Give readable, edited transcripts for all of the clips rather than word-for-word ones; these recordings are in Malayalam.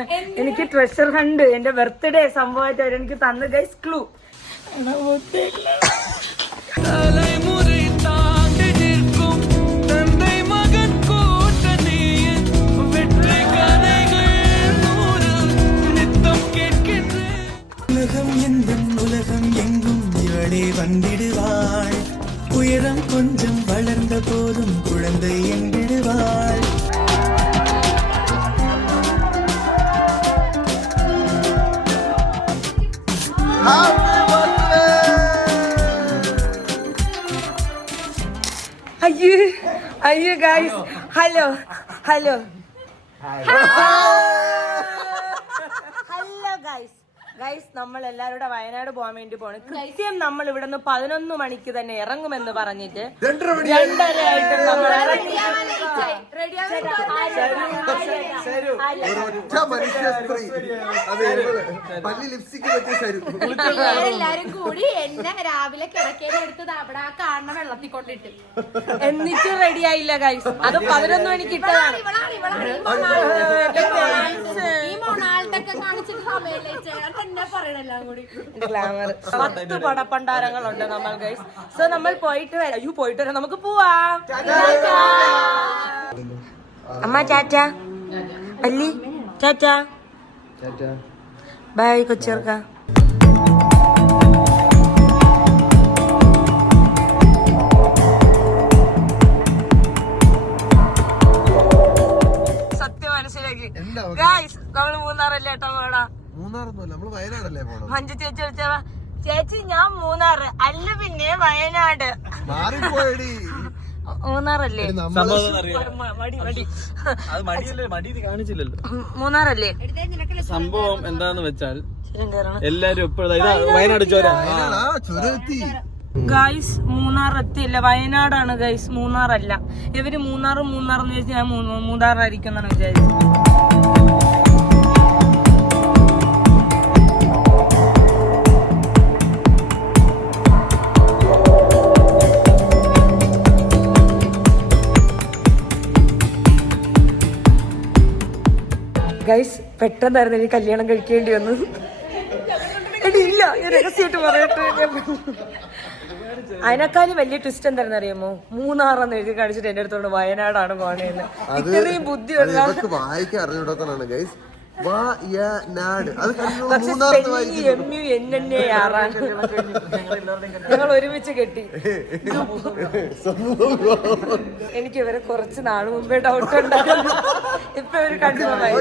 വേണ്ടിയാണ്. എനിക്ക് ട്രഷർ ഹണ്ട് എന്റെ ബർത്ത്ഡേ സംഭവമായിട്ട് അവരെനിക്ക് തന്നു ഗൈസ്. ക്ലൂ உலகம் எங்கும் இவளே வந்திடுவாள். உயரம் கொஞ்சம் வளர்ந்த போதும் குழந்தை என்றிடுவாள். അയ്യോ അയ്യോ guys, hello hello hello guys. Guys നമ്മൾ എല്ലാവരുടെ വയനാട് പോകാൻ വേണ്ടി പോണ്. കൃത്യം നമ്മൾ ഇവിടെ നിന്ന് 11 മണിക്ക് തന്നെ ഇറങ്ങുമെന്ന് പറഞ്ഞിട്ട് 2:30 ആയിട്ട് നമ്മൾ എല്ലാരും കൂടി എന്നെ രാവിലെ കിടക്കേലെടുത്തത് അവിടെ ആ കാണുന്ന വെള്ളത്തിൽ കൊണ്ടിട്ട് എന്നിട്ട് റെഡി ആയില്ല ഗൈസ്. അത് 11 മണിക്ക് ഇട്ടതാണ്. ഈ മൊണാൾട്ടൊക്കെ കാണിച്ചിട്ട് സമയല്ലേ എന്നെ പറയണെല്ലാം കൂടി. ഗ്ലാമർ 10 പടപ്പണ്ടാരങ്ങളുണ്ട് നമ്മൾ ഗൈസ്. സോ നമ്മൾ പോയിട്ട് വരാം. അയ്യോ പോയിട്ട് വരാം, നമുക്ക് പോവാം. അമ്മ ടാറ്റ, അല്ലി ടാറ്റ, ബൈ കൊച്ചേർക്ക. സത്യം മനസ്സിലാക്കി ഗൈസ്, നമ്മള് മൂന്നാറല്ലേ ഏട്ടാ പോടാ. മഞ്ജു ചേച്ചി വിളിച്ച ചേച്ചി ഞാൻ മൂന്നാറ് അല്ല പിന്നെ വയനാട്. മൂന്നാറല്ലേ മൂന്നാറല്ലേ സംഭവം എന്താന്ന് വെച്ചാൽ എല്ലാരും എപ്പോഴും വയനാട് ഗൈസ് മൂന്നാർ എത്തിയില്ല, വയനാടാണ് ഗൈസ്, മൂന്നാറല്ല. ഇവര് മൂന്നാറെന്ന് വെച്ചാൽ ഞാൻ മൂന്നാറായിരിക്കും എന്നാണ് വിചാരിച്ചത്. ഗൈസ് പെട്ടെന്നായിരുന്നു എനിക്ക് കല്യാണം കഴിക്കേണ്ടി വന്നു. ഇല്ല രഹസ്യമായിട്ട് പറയട്ടെ. അതിനേക്കാളും വലിയ ട്വിസ്റ്റ് എന്താണെന്ന് അറിയാമോ? മൂന്നാറെന്ന് എഴുതി കാണിച്ചിട്ട് എന്റെ അടുത്തോണ്ട് വയനാടാണ് പോണേന്ന്. ഇത്രയും ബുദ്ധിയുള്ള ഞങ്ങൾ ഒരുമിച്ച് കെട്ടി. എനിക്ക് ഇവരെ കുറച്ച് നാള് മുമ്പേ ഡൗട്ട് ഉണ്ടായിരുന്നു. ഇപ്പൊ ഇവര് കൺഫേം ആയി.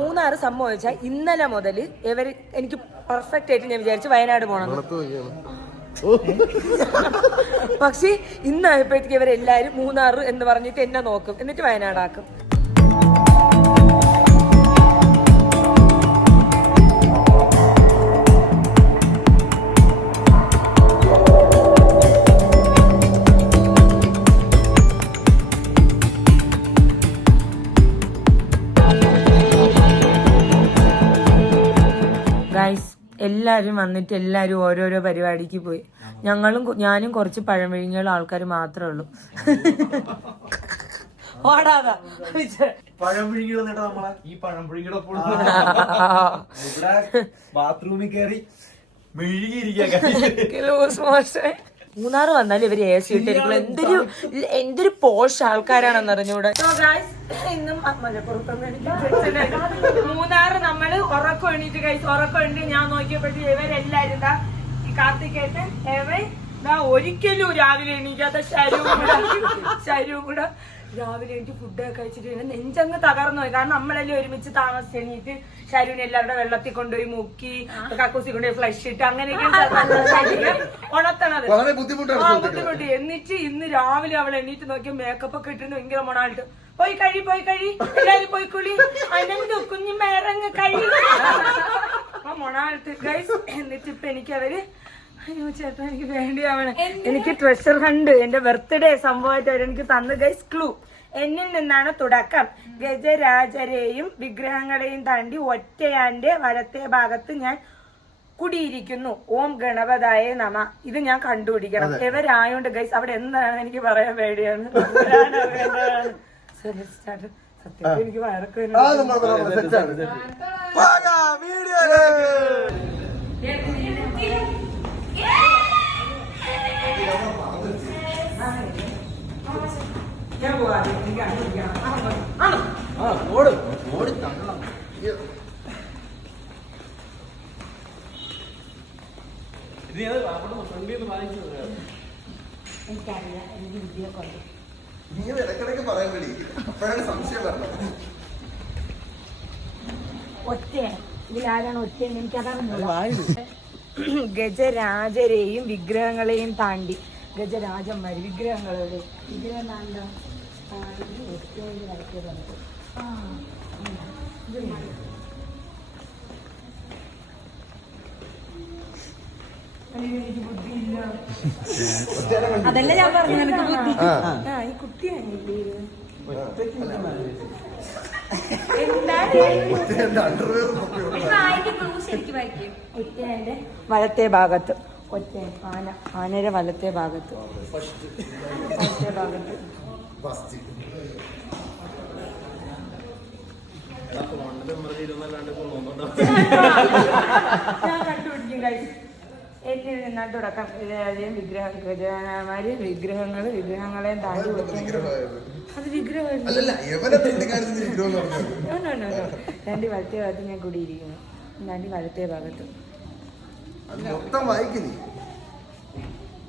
മൂന്നാറ് സംഭവിച്ചാൽ ഇന്നലെ മുതല് ഇവര് എനിക്ക് പെർഫെക്റ്റ് ആയിട്ട് ഞാൻ വിചാരിച്ചു വയനാട് പോണം. പക്ഷെ ഇന്നായപ്പോഴത്തേക്ക് ഇവരെല്ലാരും മൂന്നാറ് എന്ന് പറഞ്ഞിട്ട് എന്നെ നോക്കും, എന്നിട്ട് വയനാടാക്കും. എല്ലാരും വന്നിട്ട് എല്ലാരും ഓരോരോ പരിപാടിക്ക് പോയി. ഞാനും കുറച്ച് പഴംവിഴുങ്ങിയുള്ള ആൾക്കാർ മാത്രമേ ഉള്ളൂ. ഓടാതാ ബാത്റൂമിൽ കയറി മൂന്നാറ് വന്നാലും ഇവര് AC ഇട്ടിരിക്കുള്ളൂ. എന്തൊരു പോഷ് ആൾക്കാരാണെന്ന് അറിഞ്ഞൂടെ. ഇന്നും മൂന്നാറ് നമ്മള് ഉറക്കം എണീറ്റ് കഴിച്ചു. ഉറക്കം എണ്ണി ഞാൻ നോക്കിയപ്പോഴത്തേക്ക് ഇവരെല്ലാരും ഈ കാർത്തികേട്ടൻ ഒരിക്കലും രാവിലെ എണീക്കാത്ത ശരിയും കൂടെ രാവിലെ എനിക്ക് ഫുഡൊക്കെ കഴിച്ചിട്ട് നെഞ്ചങ്ങ് തകർന്നു പോയി. കാരണം നമ്മളെല്ലാം ഒരുമിച്ച് താമസിച്ച് എണീറ്റ് ശരുവിനെ എല്ലാവരുടെ വെള്ളത്തിൽ കൊണ്ടുപോയി മുക്കി, കക്കൂസി കൊണ്ടുപോയി ഫ്ലഷ് ഇട്ട് അങ്ങനെയൊക്കെ ഉണർത്തണത് ബുദ്ധിമുട്ട്. എന്നിട്ട് ഇന്ന് രാവിലെ അവൾ എണീറ്റ് നോക്കിയ മേക്കപ്പ് ഒക്കെ ഇട്ടിരുന്നു ഭയങ്കര മൊണായിട്ട്. പോയി കഴി എല്ലാരും പോയി കുളി, അതിനെന്തോ കുഞ്ഞു മേറങ്ങ് കഴി മൊണായിട്ട് ഗൈസ്. എന്നിട്ട് ഇപ്പൊ എനിക്ക് അവര് അയ്യോ ചേട്ടാ എനിക്ക് വേണ്ടിയാവണേ. എനിക്ക് ട്രഷർ ഹണ്ട് എന്റെ ബർത്ത്ഡേ സംഭവമായിട്ട് അവരെനിക്ക് തന്നു ഗൈസ്. ക്ലൂ എന്നിൽ നിന്നാണ് തുടക്കം. ഗജരാജരെയും വിഗ്രഹങ്ങളെയും താണ്ടി ഒറ്റയാന്റെ വലത്തെ ഭാഗത്ത് ഞാൻ കുടിയിരിക്കുന്നു. ഓം ഗണപതായ നമ. ഇത് ഞാൻ കണ്ടുപിടിക്കണം. എവരായോണ്ട് ഗൈസ് അവിടെ എന്താണ് എനിക്ക് പറയാൻ പേടിയാണ്. സത്യം എനിക്ക് വയറൊക്കെ ഞാൻ പോവാതെ എനിക്ക് കണ്ടുപിടിക്കണം. എനിക്കറിയാം എനിക്ക് വിദ്യ കൊണ്ട് ഇടക്കിടക്ക് പറയാൻ വേണ്ടി അപ്പോഴാണ് സംശയം പറഞ്ഞത്. ഒറ്റ ഇതിലാരാണ് ഒറ്റ എനിക്കതറിഞ്ഞു. ഗജരാജരെയും വിഗ്രഹങ്ങളെയും താണ്ടി ഗജരാജന്മാര് വിഗ്രഹങ്ങളുടെ വിഗ്രഹം താണ്ടോ എനിക്ക് ബുദ്ധിയില്ല. അതല്ല ഞാൻ പറഞ്ഞു നിനക്ക് ബുദ്ധി. ഈ കുട്ടിയാണില്ലേ ഒറ്റേന്റെ വലത്തെ ഭാഗത്ത് ഒറ്റ ആനയുടെ വലത്തെ ഭാഗത്ത് വലത്തെ ഭാഗത്ത് ഞാൻ കണ്ടുപിടിക്കും കാര്യം എന്നിൽ നിന്നാണ് തുടക്കം. വിഗ്രഹം ഗജാനമാര് വിഗ്രഹങ്ങളെയും താണ്ടി അത് വിഗ്രഹം രണ്ട് വലത്തെ ഭാഗത്ത് ഞാൻ കൂടിയിരിക്കുന്നു. രണ്ട് വലത്തെ ഭാഗത്ത്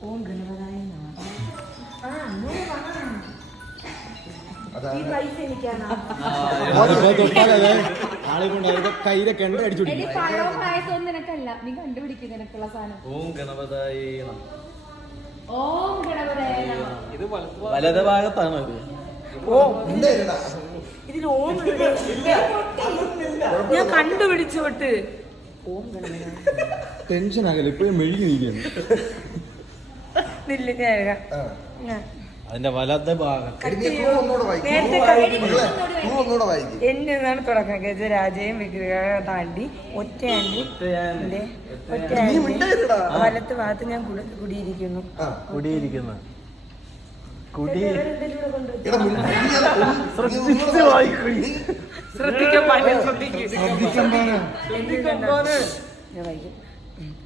ഓം ഗണപതായ ഈ പൈസ എനിക്കാണ്. കയ്യിലെ കണ്ട അടിച്ചു പഴവും പായസവും നിനക്കല്ല, നീ കണ്ടുപിടിക്കും നിനക്കുള്ള സാധനം. ഓം ഗണപതായേ നമഃ. ഓം ഗണപതേ നമഃ. ഇത് വലത് ഭാഗത്താണ് ഇത്. ഇതിൽ ഓം ഞാൻ കണ്ടുപിടിച്ചോട്ട്. ഓം ഗണപതി ടെൻഷൻ ആകല്ലേ, ഇപ്പോഴും മെഴുകി നിൽക്കുന്നു. അതിന്റെ വലത്തെ ഭാഗം എന്നാണ് തുടക്കം. ഗജരാജയും വിഗ്രഹം താണ്ടി ഒറ്റയാണ്ടി വലത്ത് ഭാഗത്ത് ഞാൻ കുടിയിരിക്കുന്നു.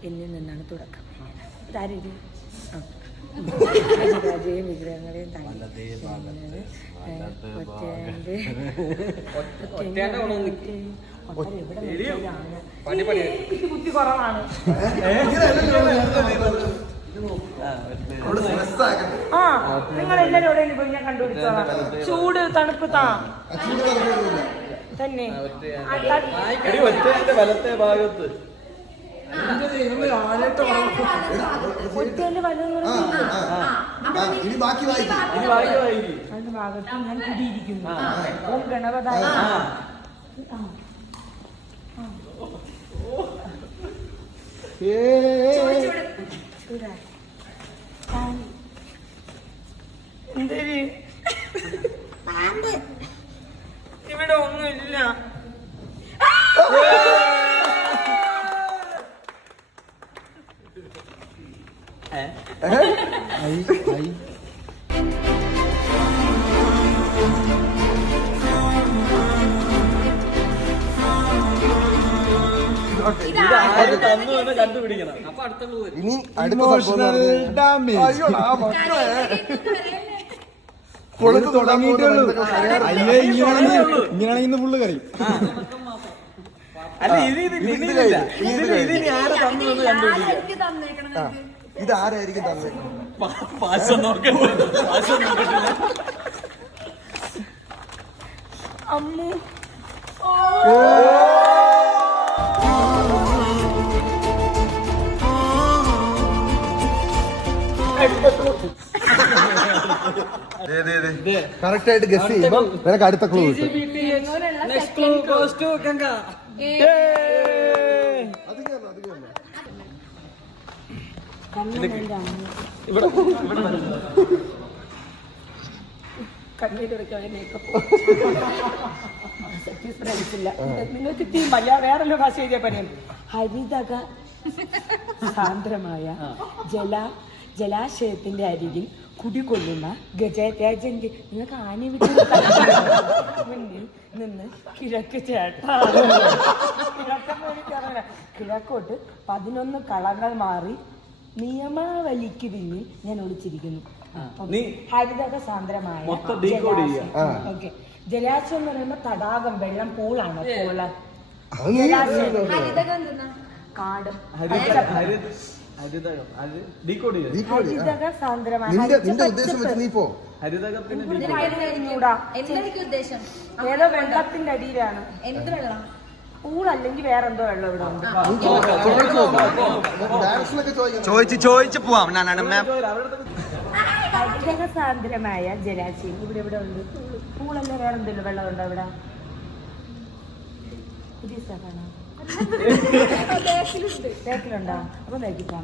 എന്നിൽ നിന്നാണ് തുടക്കം. ഇതാരും ഗജരാജയും വിഗ്രഹങ്ങളെയും ബുദ്ധി കുറവാണ്. നിങ്ങൾ എല്ലാരും എവിടെയും പോയി ഞാൻ കണ്ടുപിടിച്ചോളാം. ചൂട് തണുപ്പ് തന്നെ വലത്തെ ഭാഗത്ത് ഒറ്റേന്റെ വലത് ഇനി ബാക്കി വായിക്കും. അതിന്റെ ഭാഗത്ത് ഞാൻ കുടിയിരിക്കുന്നു. ഓം ഗണപതായ എന്തേരി ഇവിടെ ഒന്നുമില്ല. കണ്ടുപിടിക്കണം. അപ്പൊ അടുത്ത ഇനി ഇങ്ങനെയാണെങ്കിൽ ഫുള്ള് കറി. അല്ല ഇതിനി ആര് തന്നു എന്ന് കണ്ടുപിടിക്കാം. ഇതാരായിരിക്കും തന്നെ പാശം നോക്കണ്ട. അമ്മു കറക്റ്റ് ആയിട്ട് ഗസ് ചെയ്യുമ്പോ നിനക്ക് അടുത്ത ക്ലൂ കിട്ടും. നിങ്ങൾക്ക് ടീം അല്ല വേറെല്ലോ ഭാഷ എഴുതിയ പറയാം. ഹരിതക സാന്ദ്രമായ ജലാശയത്തിന്റെ അരികിൽ കുടികൊള്ളുന്ന ഗജരാജന്റെ നിങ്ങൾക്ക് ആനി വിട്ട മുന്നിൽ നിന്ന് കിഴക്ക് ചേട്ടാ കിഴക്കോട്ട് 11 കളങ്ങൾ മാറി നിയമാവലിക്ക് പിന്നിൽ ഞാൻ ഒളിച്ചിരിക്കുന്നു. ഹരിതക സാന്ദ്രമായ ഓക്കെ. ജലാശയം എന്ന് പറയുമ്പോ തടാകം, വെള്ളം, പൂളാണ്. പൂള കാട് ഹരിതക സാന്ദ്രമായ ഏതോ വെള്ളത്തിന്റെ അടിയിലാണ്. എന്ത് വെള്ളം? പൂളല്ലെങ്കിൽ വേറെന്തോ വെള്ളം ഇവിടെ ഉണ്ട്. ചോദിച്ചു പോവാം. ഹരിതക സാന്ദ്രമായ ജലാശയം ഇവിടെ ഇവിടെ ഉണ്ട്. പൂളല്ല വേറെന്തല്ലോ വെള്ളം ഉണ്ടോ ഇവിടെ? പുതിയ സ്ഥലമാണോ? തേക്കിലുണ്ടോ? അപ്പൊ തേക്കിട്ടാ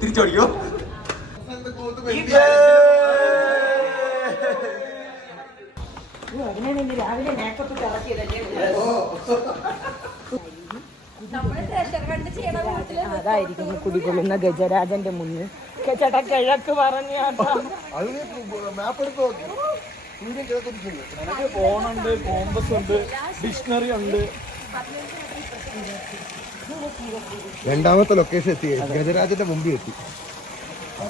തിരിച്ചോടിക്കോ. രാവിലെ മേക്കപ്പ് ഇറക്കിയതല്ലേ. അതായിരിക്കും കുടികൊള്ളുന്ന ഗജരാജന്റെ മുന്നിൽ ചേട്ടാ കിഴക്ക് പറഞ്ഞു. ഫോണുണ്ട്, കോമ്പസ് ഉണ്ട്, ഡിക്ഷണറി ഉണ്ട്. രണ്ടാമത്തെ ലൊക്കേഷൻ എത്തി, ഗജരാജന്റെ മുമ്പിൽ എത്തി.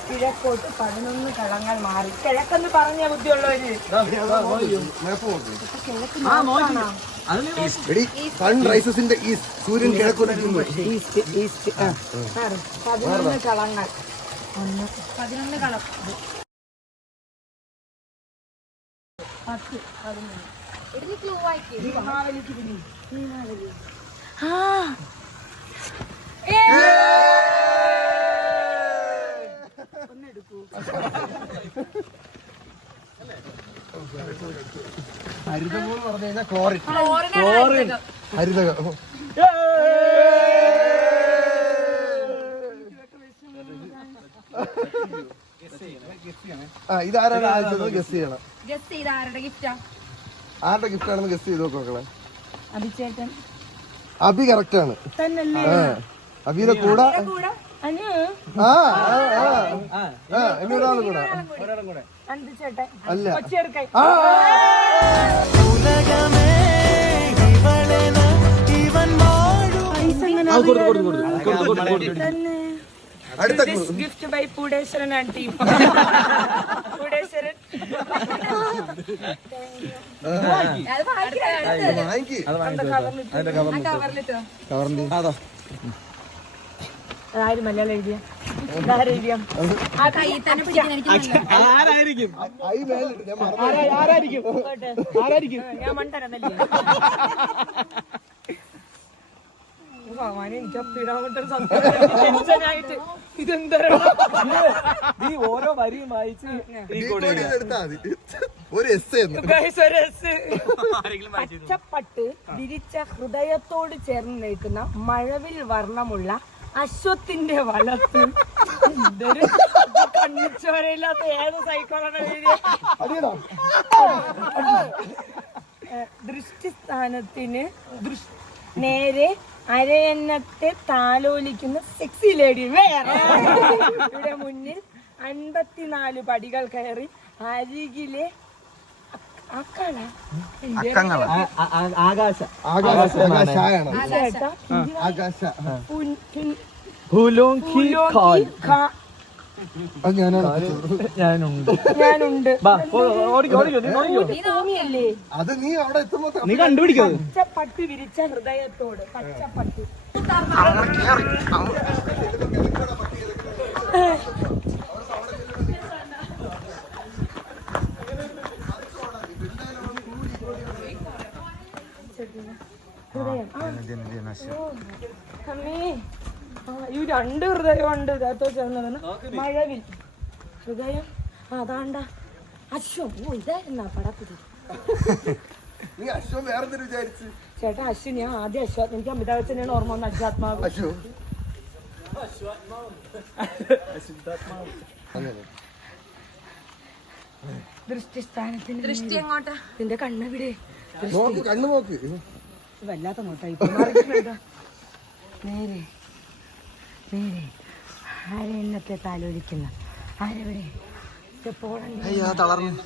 കിഴക്കോട്ട് 11 കളങ്ങൾ മാറി. കിഴക്കെന്ന് പറഞ്ഞ ബുദ്ധിയുള്ളവര് സൺറൈസസിന്റെ ഈസ്റ്റ്, സൂര്യൻ കിഴക്കുദിക്കുന്നു. East east 11 കളങ്ങൾ. 11 കളം 10 ഹരിതകം എന്ന് പറഞ്ഞു കഴിഞ്ഞാൽ ക്ലോറിൻ. ഹരിതകം ഇതാരാണ് അയച്ചത്? ഗസ് ചെയ്യണം. ആരുടെ ഗിഫ്റ്റ് ആണെന്ന് ഗസ് ചെയ്ത് നോക്കളെ. അഭിചേട്ടൻ. അഭി കറക്റ്റ് ആണ്. അഭിയുടെ കൂടെ എന്നൊരാൾ കൂടെ അല്ല. അടുത്ത ഗിഫ്റ്റ് ബൈ പൂടേശ്വരൻ ആൻറ്റി. പൂടേശ്വരൻ ആരും മലയാളം എഴുതിയ ഞാൻ മണ്ടരന്നല്ലേ. ഇതെന്താ നീ ഓരോ വരിയും വായിച്ച് പച്ചപ്പട്ട് വിരിച്ച ഹൃദയത്തോട് ചേർന്ന് നിൽക്കുന്ന മഴവിൽ വർണ്ണമുള്ള അശ്വത്തിന്റെ വളർത്ത്. കണ്ണിച്ചോരയില്ലാത്ത ഏത് സൈക്കോളാണ് ദൃഷ്ടിസ്ഥാനത്തിന് നേരെ അരയന്നത്തെ താലോലിക്കുന്ന സെക്സി ലേഡി വേറെ. ഇവിടെ മുന്നിൽ 54 പടികൾ കയറി അരികിലെ ഞാനുണ്ട്. അത് നീ അവിടെ എത്തുമ്പോ നീ കണ്ടുപിടിക്കോ. പച്ചപ്പട്ട് വിരിച്ച ഹൃദയത്തോട് പച്ചപ്പട്ട്. ഹൃദയം അമ്മേ ഈ 2 ഹൃദയമുണ്ട് ഇതോ ചേർന്നതെന്ന്. മഴവിൽ ഹൃദയം അതാണ്ട അശ്വം. ഇതായിരുന്നാ പടത്തില്. നീ അശ്വം വേറെ വിചാരിച്ചു ചേട്ടാ. അശ്വം ഞാൻ ആദ്യം അശ്വം. എനിക്ക് അമിതാഭ് ബച്ചനെയാണ് ഓർമ്മ വന്ന അശ്വാത്മാവ്. അശ്വം ദൃഷ്ടിസ്ഥാനത്തിന് ദൃഷ്ടി എങ്ങോട്ടാ? നിന്റെ കണ്ണെവിടെ? നോക്ക്, കണ്ണു നോക്ക്. വല്ലാത്ത നോട്ടായി നേരെ നേരെ ആരെ എണ്ണത്തെ താലോലിക്കുന്ന ആരെവിടെ തളർന്നു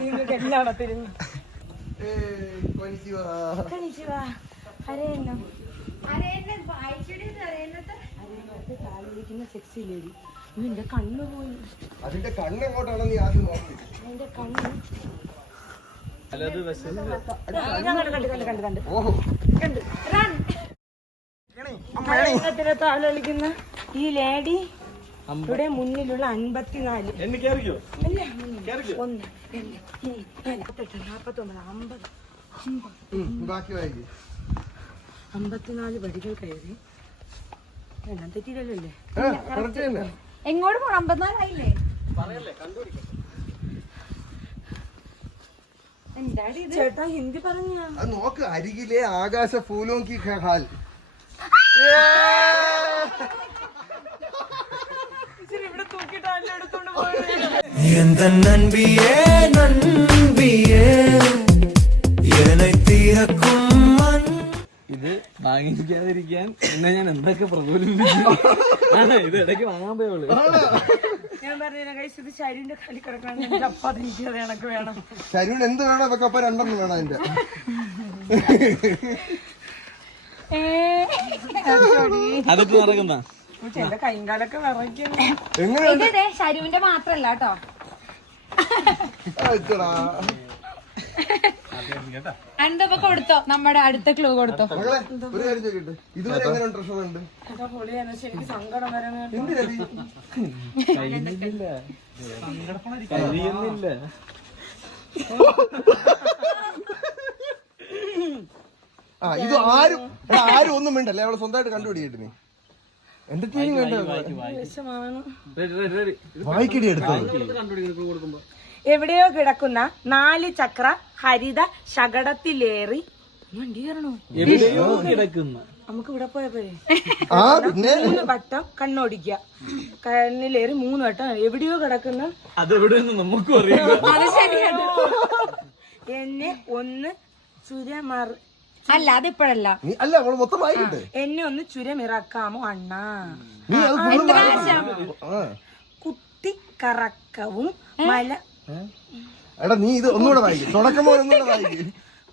നിങ്ങൾക്ക് എല്ലാവരും തിരിഞ്ഞു താലോലിക്കുന്ന സെക്സി ലേഡി നിന്റെ കണ്ണു പോയി. അതിന്റെ കണ്ണ് എങ്ങോട്ടാണ് നീ ആദ്യം നോക്കി? അതിന്റെ കണ്ണ് താലോലിക്കുന്ന ഈ ലേഡി ഇവിടെ മുന്നിലുള്ള 54 അല്ല 1 2 49 ബാക്കി വായിക്കും. 54 പടികൾ കയറി എല്ലാം തെറ്റിയില്ലല്ലോ അല്ലേ? എങ്ങോട്ട് പോണം? 54 ആയില്ലേ? എന്താടി ഇത്? ചേട്ടാ ഹിന്ദി പറഞ്ഞ അത് നോക്ക്, അരികിലെ ആകാശ ഫൂലോം കി ഹാൽ. ഇവിടെ തൂക്കിട്ട് അല്ല എടുത്തോണ്ട് പോയത്. எந்த நண்பியே நண்பியே என்னை தீரக்கும் ഇത് വാങ്ങിക്കാതിരിക്കാൻ എന്നെ ഞാൻ എന്തൊക്കെ പ്രകോപിപ്പിച്ചു. ഇത് ഇടയ്ക്ക് വാങ്ങാൻ പോയുള്ളൂ. ഞാൻ പറഞ്ഞ കൈസ് ഇത് ശരീരന്റെ കളി കിടക്കണം. ചപ്പാത്തി എനിക്കത് കണക്ക് വേണം. ശരീരം എന്ത് വേണം? അതൊക്കെ അപ്പൊ 2 വേണം അതിന്റെ. അതൊക്കെ നടക്കുന്ന എന്റെ കൈകാലൊക്കെ വിറയ്ക്കുന്നു. എങ്ങനെയുണ്ട്? ഇത് ശരുവിന്റെ മാത്രല്ല കേട്ടോ. അണ്ടപ്പ കൊടുത്തോ, നമ്മുടെ അടുത്ത ക്ലൂ കൊടുത്തോ. മകളെ ഒരു കാര്യം ചോദിക്കട്ടെ, ഇതുവരെ എങ്ങനെ ട്രഷർ ഉണ്ട്? അതാ പൊളിയാണ്. എനിക്ക് സങ്കടം വരുന്നത്. എന്തിനടി? കഴിയുന്നില്ല. ഇത് ആരും ഒന്നും വേണ്ടല്ലേ, അവളെ സ്വന്തമായിട്ട് കണ്ടുപിടിക്കട്ടെ. നീ എന്റെ ടീം വേണ്ട വായിക്കടി എടുത്തത്. എവിടെയോ കിടക്കുന്ന 4 ചക്ര ഹരിത ശകടത്തിലേറി വണ്ടി കയറണോ? എവിടെയോ കിടക്കുന്ന നമുക്ക് ഇവിടെ പോയപ്പോഴേ ആ പിന്നെ 3 വട്ടം കണ്ണോടിക്കുക. കണ്ണിലേറി 3 വട്ടം എവിടെയോ കിടക്കുന്ന അതെവിടെയെന്ന് നമുക്കും അറിയാം. എന്നെ ഒന്ന് ചുരമറി അല്ല അതിപ്പോഴല്ല. നീ അല്ല അവള് മൊത്തം വായിക്കട്ടെ. എന്നെ ഒന്ന് ചുരമിറക്കാമോ അണ്ണാ? നീ അത് full ആ. കുത്തിക്കറക്കവും മല എടാ നീ ഇത് ഒന്നുകൂടെ വായിക്കും, തുടക്കം പോലെ ഒന്നുകൂടെ വായിക്കും.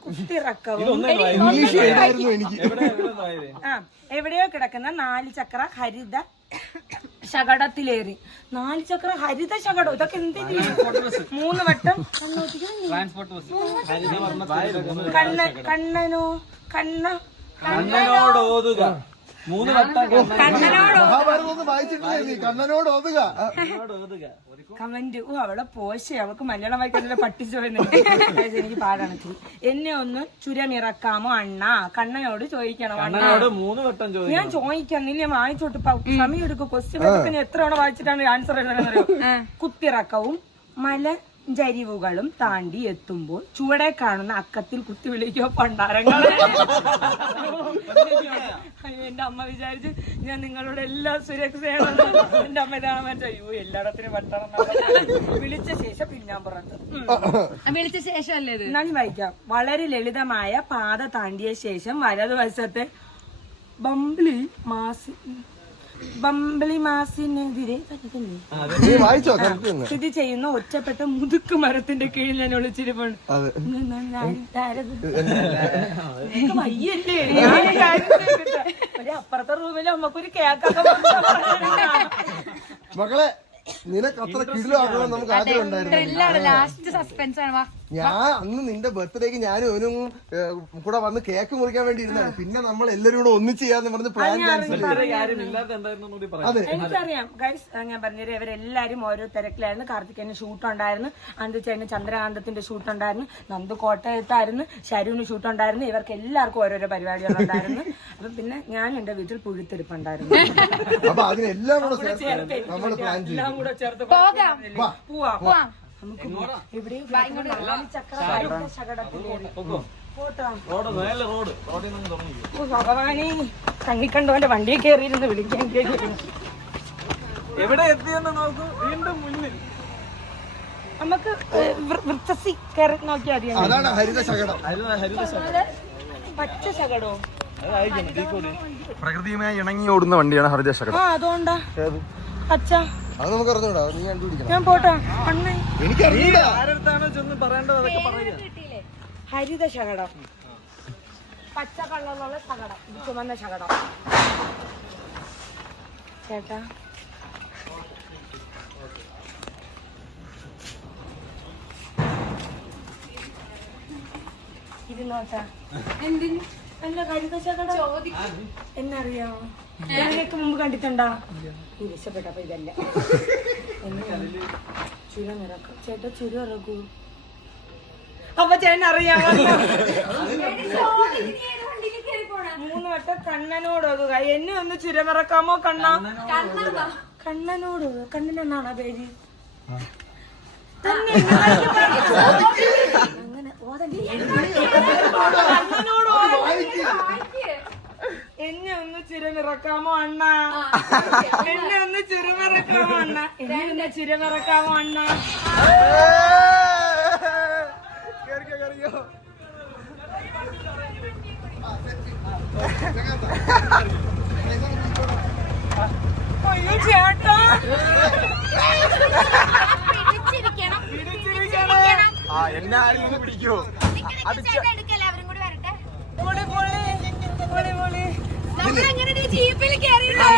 കുത്തിറക്കവും ഇംഗ്ലീഷ് ആയിരുന്നു എനിക്ക്. എവിടെയോ കിടക്കുന്ന 4 ചക്ര ഹരിത ശകടത്തിലേറി. 4 ചക്ര ഹരിത ശകടം, ഇതൊക്കെ എന്തിന്? 3 വട്ടം കണ്ണനോട് ഓതുക. 3 വട്ടം മഹാഭാരതം ഒന്നും വായിച്ചിട്ടില്ലേ നീ? കണ്ണനോട് ഓതുക. കമന്റ്. അവളെ പോശ, അവൾക്ക് മലയാളം വായിക്കാനുള്ള പട്ടിച്ചു പോയെന്ന് എനിക്ക് പാടാണ്. എന്നെ ഒന്ന് ചുരമിറക്കാമോ അണ്ണാ? കണ്ണനോട് ചോദിക്കണം. കണ്ണനോട് 3 വട്ടം ചോദിക്കും. ഞാൻ ചോദിക്കാം, നീ വായിച്ചോട്ട് സമയം എടുക്കും. ക്വസ്റ്റ്യൻ പേപ്പറിന് എത്ര തവണ വായിച്ചിട്ടാണ് ആൻസർ എഴുതണമെന്നറിയോ? കുത്തിറക്കവും മലഞ്ചരിവുകളും താണ്ടി എത്തുമ്പോൾ ചുവടെ കാണുന്ന അക്കത്തിൽ കുത്തി വിളിക്കോ പണ്ടാരങ്ങളെ. എന്റെ അമ്മ വിചാരിച്ചു ഞാൻ നിങ്ങളോട് എല്ലാം സുരക്ഷയാണ്. എന്റെ അമ്മ ഇതാണ് മറ്റേ എല്ലായിടത്തിനും പട്ടണം വിളിച്ച ശേഷം പിന്നാമ്പുറത്ത്. വിളിച്ച ശേഷം അല്ലേ ഇത്? ഞാൻ വായിക്കാം. വളരെ ലളിതമായ പാത താണ്ടിയ ശേഷം വലതുവശത്തെ ബംബിളിമാസിനെതിരെ നീ വായിച്ചോ? കറക്റ്റ് തന്നെ. സ്ഥിതി ചെയ്യുന്ന ഒറ്റപ്പെട്ട മുതുക്ക് മരത്തിന്റെ കീഴിൽ ഞാൻ ഒളിച്ചിരിപ്പുണ്ട്. വയ്യല്ലേ? ഒരു അപ്പുറത്തെ റൂമിൽ അമ്മക്കൊരു കേക്കൊക്കെ മക്കളെ നിനക്ക് അത്ര കിടിലാക്കണം നമുക്ക് ആഗ്രഹം ഉണ്ടായിരുന്നു. ലാസ്റ്റ് സസ്പെൻസ് ആണ്. ഞാൻ അന്ന് നിന്റെ ബർത്ത്ഡേക്ക് ഞാനും അവനും കൂടെ വന്ന് കേക്ക് മുറിക്കാൻ വേണ്ടി ഇരുന്നാണ്. പിന്നെ നമ്മൾ എല്ലാരും കൂടെ ഒന്നിച്ച് ചെയ്യാന്ന് പറഞ്ഞ് പ്ലാൻ ക്യാൻസൽ. അതെ എനിക്കറിയാം ഗൈസ്. ഞാൻ പറഞ്ഞത് ഇവരെല്ലാരും ഓരോ തിരക്കിലായിരുന്നു. കാർത്തികേയന് ഷൂട്ട് ഉണ്ടായിരുന്നു, അന്തുചേട്ടന് ചന്ദ്രകാന്തത്തിന്റെ ഷൂട്ട് ഉണ്ടായിരുന്നു, നന്ദു കോട്ടയത്തായിരുന്നു, ശരുവിന് ഷൂട്ട് ഉണ്ടായിരുന്നു. ഇവർക്ക് എല്ലാവർക്കും ഓരോരോ പരിപാടികളുണ്ടായിരുന്നു. അപ്പൊ പിന്നെ ഞാൻ എന്റെ വീട്ടിൽ പുഴുത്തിരിപ്പുണ്ടായിരുന്നു. അപ്പൊ അതിനെല്ലാം കൂടെ നമ്മൾ പ്ലാൻ ചെയ്യും. എല്ലാം കൂടെ ചേർത്ത് പോവാം. നമുക്ക് എവിടെയും ഭഗവാനെ കണ്ണിക്കണ്ടോന്റെ വണ്ടിയിൽ കയറിയിരുന്ന് വിളിക്കാൻ എവിടെ എത്തിയെന്ന് നോക്കൂ. വീണ്ടും മുന്നിൽ നമുക്ക് വൃത്തസി കയറി നോക്കിയാൽ മതി. അതാണ് ഹരിത ശകടം. പച്ച ശകടോ? പ്രകൃതിയുമായി ഇണങ്ങി ഓടുന്ന വണ്ടിയാണ് ഹരിത ശകടം. ആ അതുകൊണ്ടാ പച്ച. അത് നമുക്ക് അറിഞ്ഞൂടാ, നീ കണ്ടുപിടിക്കണം. ഞാൻ പോട്ടാ അണ്ണേ. എനിക്കറിയില്ല. ഹരിത ശകടം, പച്ച കളറിലുള്ള ശകടം, ചുമന്ന ശകടം. ചേട്ടാ ഇരുന്നോട്ടാ. അല്ല ഹരിത ശകടം എന്നറിയാമോ? ഞാനൊക്കെ മുമ്പ് കണ്ടിട്ടുണ്ടാ? ഇഷ്ടപ്പെട്ടപ്പോ ഇതല്ല. ചുര നിറക്കും ചേട്ടാ, ചുര ഇറക്കൂ. അപ്പൊ ചേട്ടൻ അറിയാം. 3 വട്ടം കണ്ണനോടൊതുക. എന്നെ ഒന്ന് ചുരമിറക്കാമോ കണ്ണാ? കണ്ണനോട് കണ്ണനെന്നാണോ പേര്? അങ്ങനെ എന്നെ ഒന്ന് ചുരമിറക്കാമോ അണ്ണ? എന്നെ ഒന്ന് ചുരമിറക്കാമോ അണ്ണ? എന്നെ ഒന്ന് ചുരമിറക്കാമോ അണ്ണ? അയ്യോ ചേട്ടാ, എന്നെ ആരെങ്കിലും പിടിക്കോ? ജീപ്പിൽ കയറിയിട്ടോ?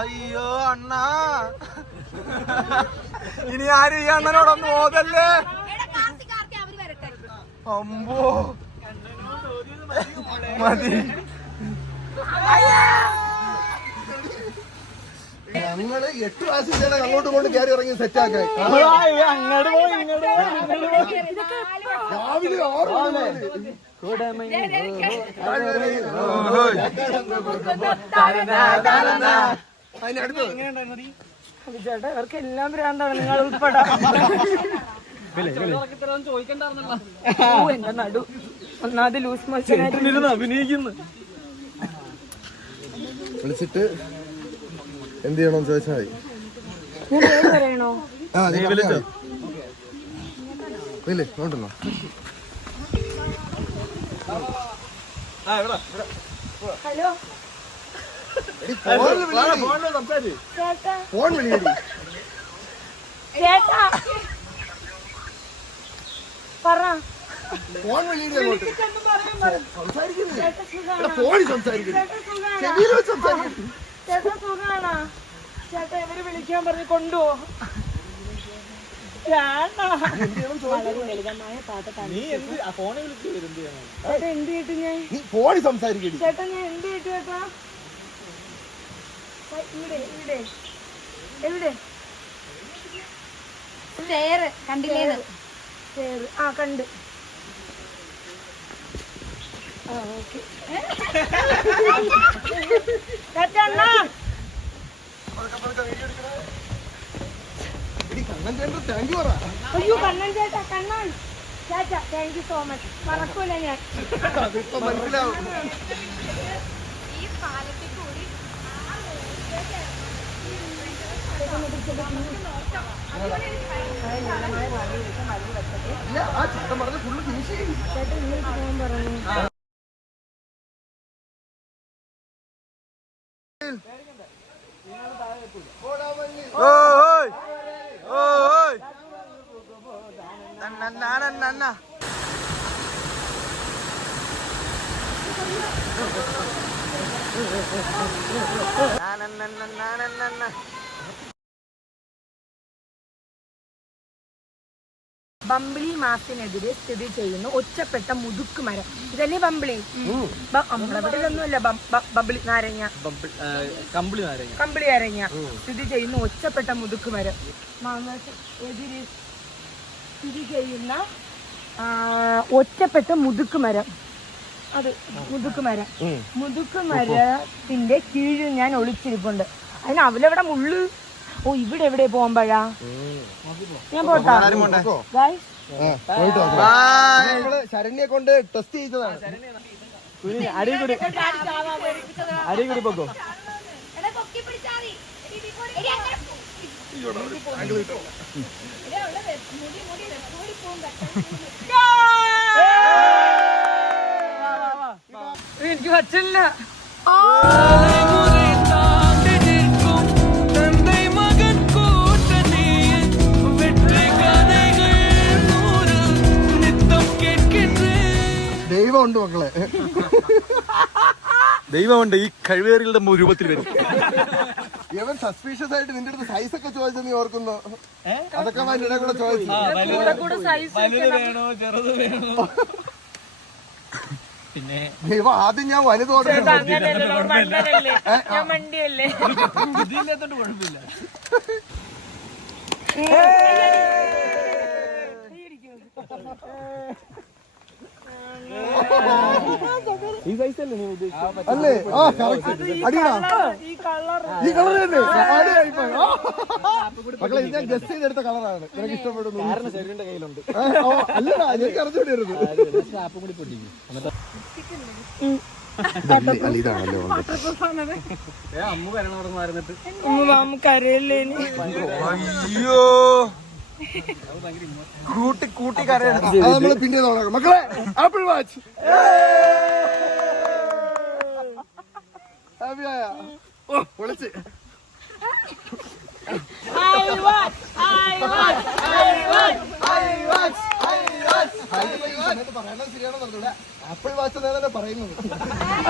അയ്യോ അണ്ണാ, ഇനി ആരും ഈ അണ്ണനോടൊന്ന് ഓതല്ലേ. അമ്പോ മതി. ഞങ്ങള് 8 പ്രാവശ്യം അങ്ങോട്ടും കൊണ്ട് കയറി ഇറങ്ങി സെറ്റാക്കാൻ. രാവിലെ 6 ചേട്ടാ ഇവർക്ക് എല്ലാം ഭ്രാന്താണ്, നിങ്ങൾ ഉൾപ്പെടാ. എന്റെ നടു ഒന്നാമത് ലൂസ് മോഷൻ അഭിനയിക്കുന്നു. വിളിച്ചിട്ട് എന്ത് ചെയ്യണമെന്ന് ചോദിച്ചാൽ മതി. ഞാൻ പേര് പറയണോ? ഇല്ലേ നോട്ടുന്നോ? ഹലോ ചേട്ടാ, ഫോൺ വിളിയടി. ചേട്ടാ പറ. ഫോൺ വിളിയടി അങ്ങോട്ട്. ചേട്ടൻ സുഖാണോ? ഫോണിൽ സംസാരിക്കുന്നു. ചേട്ടാ സുഖാണോ? ചേട്ടാ ഇവര് വിളിക്കാൻ പറഞ്ഞ് കൊണ്ടുപോ. ചേട്ടാ വളരെ ലളിതമായ പാട്ടാണ്. ചേട്ടാ എന്ത് കേട്ടു ഞാൻ? ഫോണിൽ സംസാരിക്കടി. ചേട്ടാ ഞാൻ എന്ത് കേട്ടു ചേട്ടാ? ഇവിടെ ഇവിടെ എവിടെ? കണ്ടില്ലേ? ആ കണ്ട്. ആ ഓക്കെ. ചേട്ടാ താങ്ക് യു പറ. അയ്യോ കണ്ണൻ ചേട്ടാ, കണ്ണൻ ചേട്ടാ താങ്ക് യു സോ മച്ച്. മറക്കൂല ഞാൻ. അതിപ്പോ മനസ്സിലാവും. ഈ പാലത്തിൽ കൂടി ഇല്ല, ആ ചേട്ടൻ പറഞ്ഞ ഫുള്ള് ഫിനിഷ് ചെയ്യും. ചേട്ടാ ഇങ്ങോട്ട് പോകാൻ പറഞ്ഞു. ബമ്പിളി മാസിനെതിരെ സ്ഥിതി ചെയ്യുന്ന ഒറ്റപ്പെട്ട മുതുക്ക് മരം. ഇതല്ലേ ബമ്പിളി? നമ്മളെവിടെയൊന്നുമല്ല ബമ്പിളി നാരങ്ങ, കമ്പിളി നാരങ്ങ സ്ഥിതി ചെയ്യുന്ന ഒറ്റപ്പെട്ട മുതുക്ക് മരം. എതിരെ സ്ഥിതി ചെയ്യുന്ന ഒറ്റപ്പെട്ട മുതുക്ക് മരം. അത് മുതുക്ക് മരം. മുതുക്ക് മരത്തിന്റെ കീഴിൽ ഞാൻ ഒളിച്ചിരിപ്പുണ്ട്. അതിന് അവലെവിടെ മുള്ളു. ഓ, ഇവിടെ എവിടെ പോകുമ്പോഴാ ഞാൻ പോട്ടാ. ശരണ്യെ കൊണ്ട് ടെസ്റ്റ് ചെയ്തതാണ്. എനിക്ക് പറ്റില്ല. ദൈവമുണ്ട് മക്കളെ, ദൈവമുണ്ട്. ഈ കഴിവേറികളുടെ രൂപത്തിൽ വരും. ഇവൻ സസ്പീഷ്യസ് ആയിട്ട് നിന്റെ അടുത്ത് സൈസ് ഒക്കെ ചോദിച്ചു, നീ ഓർക്കുന്നു? അതൊക്കെ അതിന്റെ കൂടെ ചോദിച്ചു. പിന്നെ ദൈവം ആദ്യം ഞാൻ വലുത് ഓർഡർ ഞാൻ മണ്ടിയല്ലേ. ഇതില്ലാത്തോണ്ട് കുഴപ്പമില്ല. ഈ സൈസല്ലേ നീ ഉദ്ദേശിച്ചത്? അല്ലേ? ആ കറക്റ്റ്. അടിയാ ഈ കളർ തന്നെ അടിയായിപ്പോയി. മക്കളെ, ഇത് ഞാൻ ഗസ്റ്റ് ചെയ്തെടുത്ത കളറാണ്. നിനക്ക് ഇഷ്ടപ്പെടുന്നു? ശരീരന്റെ കയ്യിലുണ്ട്. അല്ലടാ, എനിക്ക് അറിഞ്ഞുകൊണ്ടിരുന്നു. അമ്മ കരണമായിരുന്നിട്ട് നമുക്കറിയില്ലേ. അയ്യോ കൂട്ടി കരയാണ്. നമ്മള് പിന്നെ നോക്കാം മക്കളെ. ആപ്പിൾ വാച്ച് ഹാപ്പിയായ പൊളിച്ച്. ആപ്പിൾ വാച്ച് എന്നാണ് പറയുന്നത്.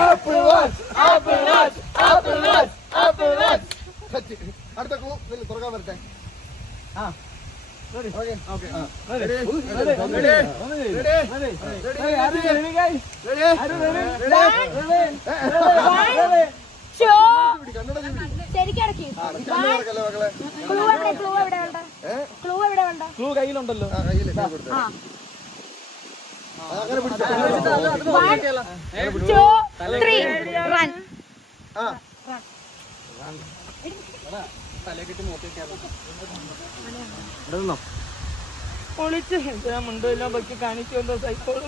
Apple watch, apple watch, apple watch, apple watch. അടുത്ത ക്ലൂ തുറക്കാൻ വരട്ടെ. ക്ലൂ കയ്യിലുണ്ടല്ലോ. പൊളിച്ച് മുണ്ടോ എല്ലാം പൊക്കി കാണിക്കുമല്ലോ സൈക്കോള്.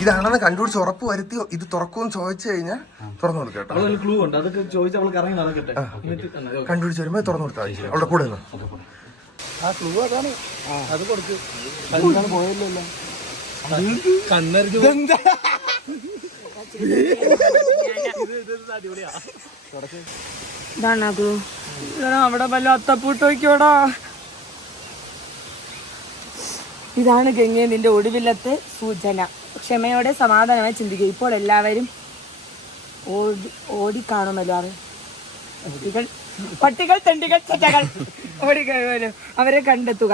ഇതാണെന്ന് കണ്ടുപിടിച്ച് ഉറപ്പ് വരുത്തി ഇത് തുറക്കുമെന്ന് ചോദിച്ചു കഴിഞ്ഞാൽ തുറന്നു കൊടുക്കാം കേട്ടോ. ക്ലൂ ഉണ്ട്, അതൊക്കെ ചോദിച്ചാൽ അവൾക്ക് ഇറങ്ങി നടക്കട്ടെ. കണ്ടുപിടിച്ച് വരുമ്പോ തുറന്നു കൊടുത്താൽ മതി. അവിടെ കൂടെ നിന്ന് ആ ക്ലൂ അതാണ്. അത് കൊടുത്തു പോയല്ലോ. കണ്ണരിച്ച് ഇതാണത്. അവിടെ വല്ല അത്തപ്പൂട്ട് വയ്ക്കോടാ. ഇതാണ് ഗംഗേ നിന്റെ ഒടുവിലത്തെ സൂചന. ക്ഷമയോടെ സമാധാനമായി ചിന്തിക്കുക. ഇപ്പോൾ എല്ലാവരും ഓടിക്കാണുമല്ലോ. പട്ടികൾ തെണ്ടികൾ ചെറ്റകൾ ഓടിക്കഴിയുമല്ലോ. അവരെ കണ്ടെത്തുക.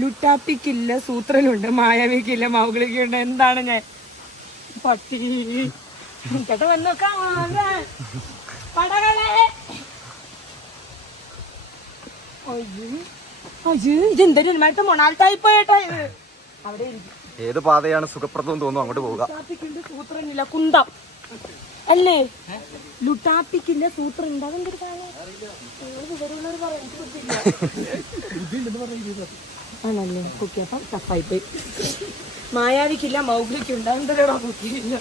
ലുട്ടാപ്പിക്കില്ല സൂത്രനുണ്ട്, മായാവിക്കില്ല മൗഗിളിക്കുണ്ട്. എന്താണ് ഞാൻ പട്ടി കേട്ടോ വന്നോക്കാം പടകളെ. ഇതെന്തൊരു മറ്റേ മൊണാൾട്ടായി പോയേട്ടാ ഇത്. അവിടെ ഏത് പാതയാണ് സുഖപ്രദം തോന്നുന്നു അങ്ങോട്ട് പോവുക. സൂത്രനില്ല കുന്തം അല്ലേ? ലുട്ടാപ്പിക്കില്ല സൂത്രം ഉണ്ട്. അതെന്തൊരു ആണല്ലേ? കുക്കി അപ്പം ടഫായി പോയി. മായാവിക്കില്ല മൗഗ്ലിക്കുണ്ട്. എന്തൊരു കുക്കിയില്ല.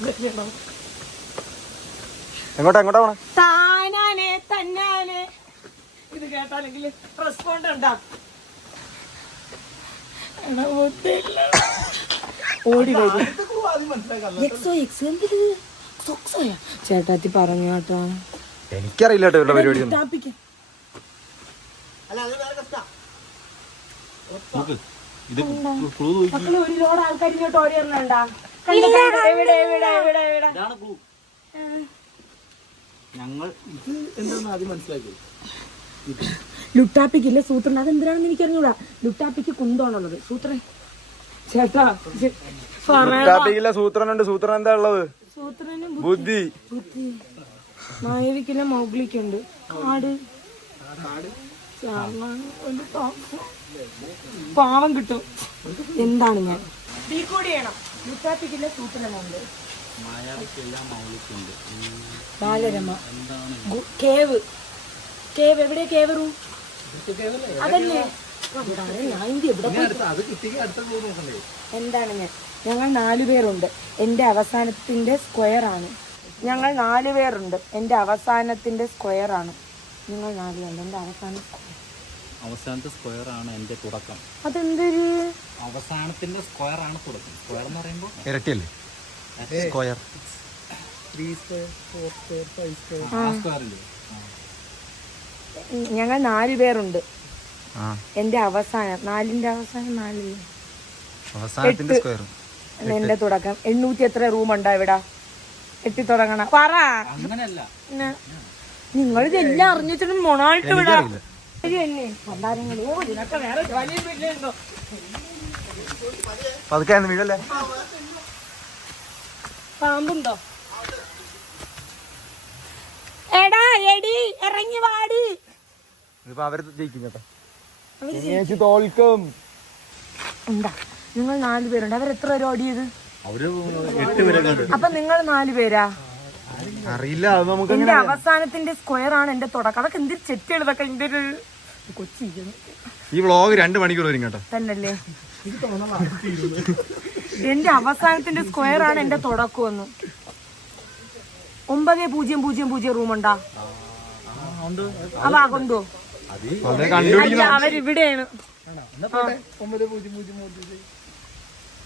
എങ്ങോട്ടാ പോണേ? താനാനെ തന്നാനെ. ഇത് കേട്ടാലെങ്കിൽ റെസ്പോണ്ട് ഉണ്ടാ. ഓടി വരും. ചേട്ടാത്തി പറഞ്ഞു കേട്ടോ. എനിക്കറിയില്ല കേട്ടോ ഇവരുടെ പരിപാടി. ഇത് ക്ലൂ നോക്കി. മക്കള് ഒരു ലോഡ് ആൾക്കാർ ഇങ്ങോട്ട് ഓടി വന്നണ്ടാ. എവിടെ എവിടെ എവിടെ എവിടെ ഇതാണ് ക്ലൂ. ഞങ്ങൾ ഇത് എന്താണെന്ന് ആദ്യം മനസ്സിലാക്കി. ലുട്ടാപ്പിക്കില്ല സൂത്രൻ, അതെന്തിനാണെന്ന് എനിക്കറിഞ്ഞൂടാ. ലുട്ടാപ്പിക്ക് കുന്തമാണുള്ളത്. സൂത്രൻ ചേട്ടാ സൂത്രനുണ്ട്. സൂത്രൻ എന്താ ഉള്ളത്? സൂത്രനും ബുദ്ധി. ബുദ്ധി. മായവിക്കില്ല മൗഗ്ലിക്കുണ്ട്. കാട് പാവം കിട്ടും. എന്താണ് ഞാൻ ഡീകോഡ് ചെയ്യണം. ലുട്ടാപ്പിക്കില്ല സൂത്രനുണ്ട്. ബാലരമ. കേവ്. കേവ് എവിടെ? കേവ് റൂം അതല്ലേ? ഞാൻ എവിടെ എന്താണ് ഞാൻ? ഞങ്ങൾ 4 പേരുണ്ട്. എൻ്റെ അവസാനത്തിന്റെ സ്ക്വയർ ആണ്. ഞങ്ങൾ 4 പേരുണ്ട്. എൻ്റെ അവസാനത്തിന്റെ സ്ക്വയർ ആണ്. നിങ്ങൾ 4 പേരുണ്ട്. എൻ്റെ അവസാനത്തെ സ്ക്വയർ ആണ് എന്റെ തുടക്കം. അതെന്തൊരു അവസാനത്തിന്റെ സ്ക്വയർ ആണ് തുടക്കം. സ്ക്വയർ എന്ന് പറയുമ്പോ ഇരട്ടിയല്ലേ? സ്ക്വയർ. ഞങ്ങൾ 4 പേരുണ്ട്. എൻ്റെ അവസാനം 4ന്റെ അവസാനം 4 അവസാനത്തിന്റെ സ്ക്വയർ. എന്റെ തുടക്കം 800 എത്ര റൂം ഉണ്ടോ ഇവിടെ? 8 തുടങ്ങണം. പറ. അങ്ങനെയല്ല. നിങ്ങൾ ഇതെല്ലാം അറിഞ്ഞിട്ടും മൊണായിട്ട് വിടാ. ഇതിനൊക്കെ വേറെ ജോലിയും വീട്ടിലുണ്ടോ? പതുക്കെ വീഴല്ലേ? പാമ്പുണ്ടോ? എടാ എടി ഇറങ്ങി വാടി. ഇതിപ്പോ അവര് ജയിക്കും കേട്ടോ. തോൽക്കും. എന്താ നിങ്ങൾ 4 പേരുണ്ട്. അവരെത്ര പേര് ഓടിയത്? അവര് 8 പേരെ കണ്ടു. അപ്പൊ നിങ്ങൾ 4 പേരാ? അറിയില്ല. അത് നമുക്ക് എന്റെ അവസാനത്തിന്റെ സ്ക്വയർ ആണ് എന്റെ തുടക്കം. അതൊക്കെ എന്തൊരു ചെറ്റുകൾ. ഇതൊക്കെ എന്റെ ഒരു കൊച്ചി ഈ വ്ളോഗ് 2 മണിക്കൂർ വരും കേട്ടോ. തന്നല്ലേ? എന്റെ അവസാനത്തിന്റെ സ്ക്വയർ ആണ് എന്റെ തുടക്കം. 9000 റൂമുണ്ടാ? അതാ കൊണ്ടോ? അവരിവിടെയാണ്.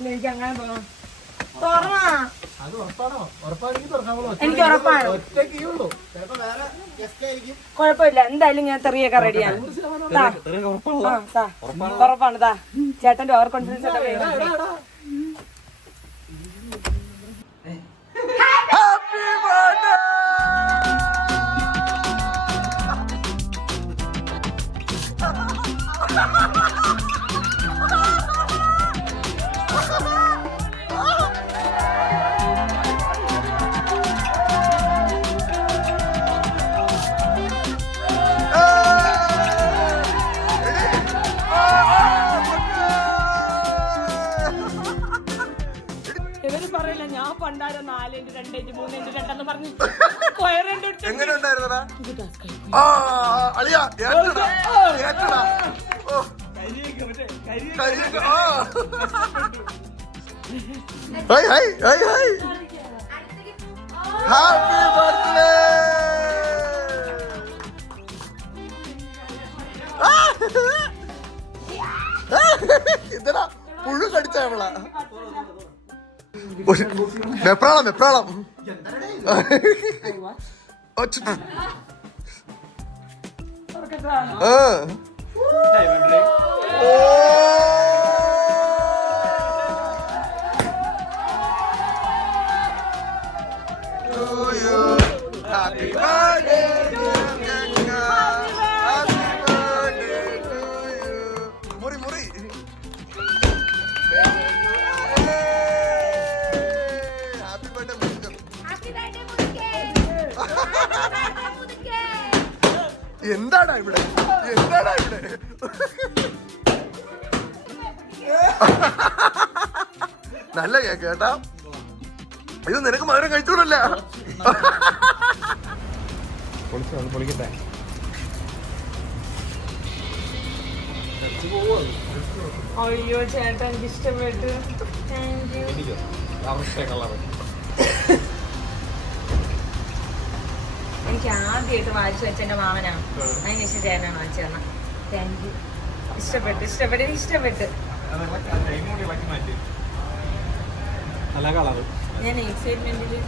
എനിക്ക് അങ്ങനെ തോന്നാം. എനിക്ക് ഉറപ്പാണ്. കുഴപ്പമില്ല. എന്തായാലും ഞാൻ തെറിയൊക്കെ റെഡിയാണ്. ഉറപ്പാണ്. താ ചേട്ടന്റെ ഓവർ കോൺഫിഡൻസ് ഒക്കെ ഇവര് പറയില്ല ഞാൻ പണ്ടാര 4 ഇൻറ്റു 2 ഇൻറ്റു 3 ഇൻറ്റു 2 എന്ന് പറഞ്ഞു സ്ക്വയർ എങ്ങനെ ഉണ്ടായിരുന്നടാ? Happy birthday. ഇതടാ പുഴു കടിച്ചവളാ. വെപ്രാളം. Happy birthday to Ganga. Happy birthday to you. Muri. Happy birthday Murugan. എന്താടാ ഇവിടെ? നല്ല കേക്ക് കേട്ടാ. ഇത് നിനക്ക് മധുരം കഴിച്ചൂടല്ല. പൊളിക്കട്ടെ. അയ്യോ ചേട്ടാ എനിക്ക് ഇഷ്ടപ്പെട്ടു. Thank you. എനിക്ക് ആദ്യമായിട്ട് വാങ്ങിച്ചു വെച്ച എന്റെ മാമനാണ്. അതിനുശേഷം ചേട്ടനാണ് വാങ്ങിച്ചു തന്ന. Thank you. ഇഷ്ടപ്പെട്ടു. ഞാൻ എക്സൈറ്റ്മെന്റില്.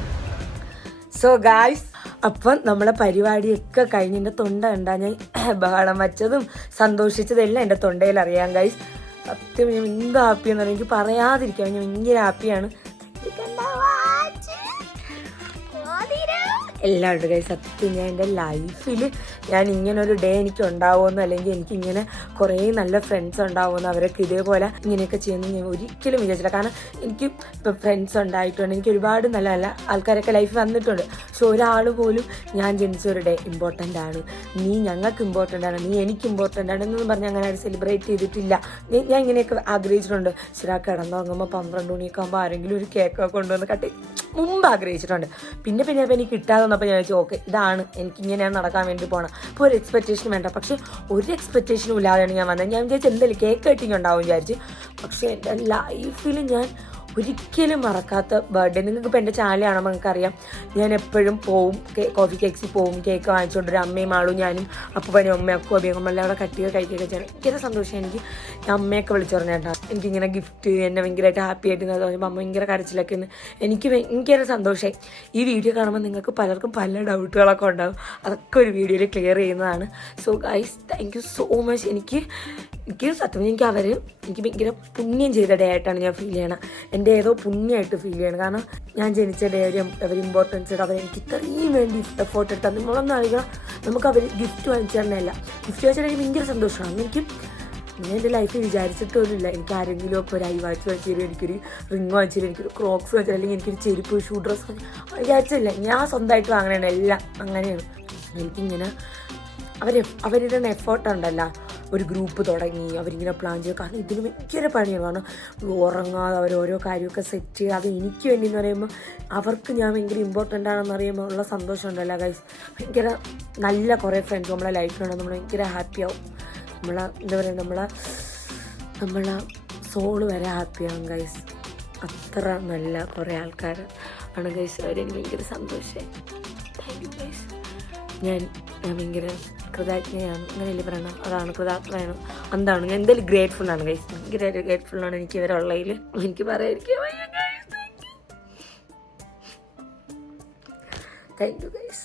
സോ ഗായ്സ് അപ്പം നമ്മളെ പരിപാടിയൊക്കെ കഴിഞ്ഞ് എൻ്റെ തൊണ്ട കണ്ടാ ഞാൻ ബഹളം വച്ചതും സന്തോഷിച്ചതും എല്ലാം എൻ്റെ തൊണ്ടയിൽ അറിയാം ഗൈസ്. സത്യം ഞാൻ എന്ത് ഹാപ്പിയെന്ന് പറഞ്ഞാൽ എനിക്ക് പറയാതിരിക്കാം, ഞാൻ ഭയങ്കര ഹാപ്പിയാണ്. എല്ലാവരുടെ കൈ സത്യം ഞാൻ എൻ്റെ ലൈഫിൽ ഞാൻ ഇങ്ങനൊരു ഡേ എനിക്ക് ഉണ്ടാവുമെന്ന്, അല്ലെങ്കിൽ എനിക്കിങ്ങനെ കുറേ നല്ല ഫ്രണ്ട്സ് ഉണ്ടാവുമെന്ന്, അവരൊക്കെ ഇതേപോലെ ഇങ്ങനെയൊക്കെ ചെയ്യുമെന്ന് ഞാൻ ഒരിക്കലും വിചാരിച്ചില്ല. കാരണം എനിക്ക് ഇപ്പോൾ ഫ്രണ്ട്സ് ഉണ്ടായിട്ടുണ്ട്, എനിക്ക് ഒരുപാട് നല്ല നല്ല ആൾക്കാരൊക്കെ ലൈഫിൽ വന്നിട്ടുണ്ട്. പക്ഷെ ഒരാൾ പോലും ഞാൻ ജനിച്ച ഒരു ഡേ ഇമ്പോർട്ടൻ്റ് ആണ്, നീ ഞങ്ങൾക്ക് ഇമ്പോർട്ടൻ്റ് ആണ്, നീ എനിക്ക് ഇമ്പോർട്ടൻ്റ് ആണ് എന്നൊന്നും പറഞ്ഞ് അങ്ങനെ അത് സെലിബ്രേറ്റ് ചെയ്തിട്ടില്ല. ഞാൻ ഇങ്ങനെയൊക്കെ ആഗ്രഹിച്ചിട്ടുണ്ട്. ശരിയാ കിടന്നുറങ്ങുമ്പോൾ 12 മണിയൊക്കെ ആകുമ്പോൾ ആരെങ്കിലും ഒരു കേക്കൊക്കെ കൊണ്ടുവന്ന് കട്ടി മുമ്പ് ആഗ്രഹിച്ചിട്ടുണ്ട്. പിന്നെ അപ്പോൾ എനിക്ക് കിട്ടാതെ വന്നപ്പോൾ ഞാൻ വെച്ചു ഓക്കെ ഇതാണ് എനിക്കിങ്ങനെയാണ് നടക്കാൻ വേണ്ടി പോകണം. അപ്പോൾ ഒരു എക്സ്പെക്റ്റേഷൻ വേണ്ട. പക്ഷെ ഒരു എക്സ്പെക്റ്റേഷനും ഇല്ലാതെയാണ് ഞാൻ വന്നത്. ഞാൻ വിചാരിച്ചു എന്തായാലും കേക്ക് കട്ടിങ് ഉണ്ടാവും വിചാരിച്ച്. പക്ഷേ എൻ്റെ ലൈഫിൽ ഞാൻ ഒരിക്കലും മറക്കാത്ത ബർത്ത്ഡേ. നിങ്ങൾക്ക് ഇപ്പോൾ എൻ്റെ ചാനൽ കാണുമ്പോൾ നിങ്ങൾക്കറിയാം ഞാൻ എപ്പോഴും പോവും, കോഫി കേക്ക്സിൽ പോവും, കേക്ക് വാങ്ങിച്ചുകൊണ്ടൊരു അമ്മയും ആളും ഞാനും അപ്പനും അമ്മയും അക്കും എല്ലാം അവിടെ കട്ടിയൊക്കെ കഴിക്കുകയൊക്കെ ചെയ്യണം. ഭയങ്കര സന്തോഷം എനിക്ക്. ഞാൻ അമ്മയൊക്കെ വിളിച്ചു പറഞ്ഞേട്ടാ എനിക്കിങ്ങനെ ഗിഫ്റ്റ് എന്നെ ഭയങ്കരമായിട്ട് ഹാപ്പി ആയിട്ട് പറയുമ്പോൾ അമ്മ ഭയങ്കര കരച്ചിലൊക്കെ എനിക്ക് ഭയങ്കര സന്തോഷമായി. ഈ വീഡിയോ കാണുമ്പോൾ നിങ്ങൾക്ക് പലർക്കും പല ഡൗട്ടുകളൊക്കെ ഉണ്ടാകും, അതൊക്കെ ഒരു വീഡിയോയിൽ ക്ലിയർ ചെയ്യുന്നതാണ്. So guys thank you so much. എനിക്ക് സത്യം എനിക്ക് ഭയങ്കര പുണ്യം ചെയ്ത ഡേ ആയിട്ടാണ് ഞാൻ ഫീൽ ചെയ്യണം. എൻ്റെ ഏതോ പുണ്യമായിട്ട് ഫീൽ ചെയ്യണം. കാരണം ഞാൻ ജനിച്ച ഡേ അവർ ഇമ്പോർട്ടൻസ് ചെയ്ത് അവരെനിക്ക് ഇത്രയും വേണ്ടി എഫോർട്ട് എടുത്താൽ നമ്മളൊന്നും അറിയില്ല. നമുക്ക് അവർ ഗിഫ്റ്റ് വാങ്ങിച്ചു തന്നെയല്ല, ഗിഫ്റ്റ് വാങ്ങിച്ചിട്ട് ഭയങ്കര സന്തോഷമാണ്. ഞാൻ എൻ്റെ ലൈഫിൽ വിചാരിച്ചിട്ടൊന്നുമില്ല എനിക്ക് ആരെങ്കിലും ഒക്കെ ഒരു ഐ വാച്ച് വാങ്ങിച്ചു തരും, എനിക്കൊരു റിങ് വാങ്ങിച്ചു തരും, എനിക്കൊരു ക്രോക്സ് വാങ്ങിച്ചു തരും, അല്ലെങ്കിൽ എനിക്കൊരു ചെരുപ്പ് ഷൂ ഡ്രസ്സ് വിചാരിച്ചില്ല. ഞാൻ സ്വന്തമായിട്ട് വാങ്ങണതാണ് എല്ലാം. അങ്ങനെയാണ് എനിക്കിങ്ങനെ അവരുടെ എഫേർട്ടുണ്ടല്ലോ. ഒരു ഗ്രൂപ്പ് തുടങ്ങി അവരിങ്ങനെ പ്ലാൻ ചെയ്യുക. കാരണം ഇതിന് ഭയങ്കര പണിയാണ്. കാരണം ഉറങ്ങാതെ അവരോരോ കാര്യമൊക്കെ സെറ്റ് ചെയ്യുക. അത് എനിക്ക് വേണ്ടി എന്ന് പറയുമ്പോൾ അവർക്ക് ഞാൻ ഭയങ്കര ഇമ്പോർട്ടൻ്റ് ആണെന്ന് അറിയുമ്പോൾ ഉള്ള സന്തോഷം ഉണ്ടല്ലോ ഗൈസ്. ഭയങ്കര നല്ല കുറേ ഫ്രണ്ട്സ് നമ്മളെ ലൈഫിലുണ്ട്. നമ്മൾ ഭയങ്കര ഹാപ്പിയാവും. എന്താ പറയുക നമ്മളെ സോള് വരെ ഹാപ്പിയാവും ഗൈസ്. അത്ര നല്ല കുറേ ആൾക്കാർ ആണ് ഗൈസ്. അവരെനിക്ക് ഭയങ്കര സന്തോഷമായി. Thank you guys. ഞാൻ ഭയങ്കര കൃതജ്ഞയാണ്. അങ്ങനെയല്ലേ പറയണം, അതാണ് കൃതാജ്ഞയാണ്. എന്താണ് ഞാൻ എന്തായാലും ഗ്രേറ്റ്ഫുൾ ആണ് ഗൈസ്. ഭയങ്കര ഗ്രേറ്റ്ഫുൾ ആണ് എനിക്ക് ഇവരുള്ളതിൽ. എനിക്ക് പറയാതിരിക്കാൻ വയ്യ ഗൈസ്. Thank you guys.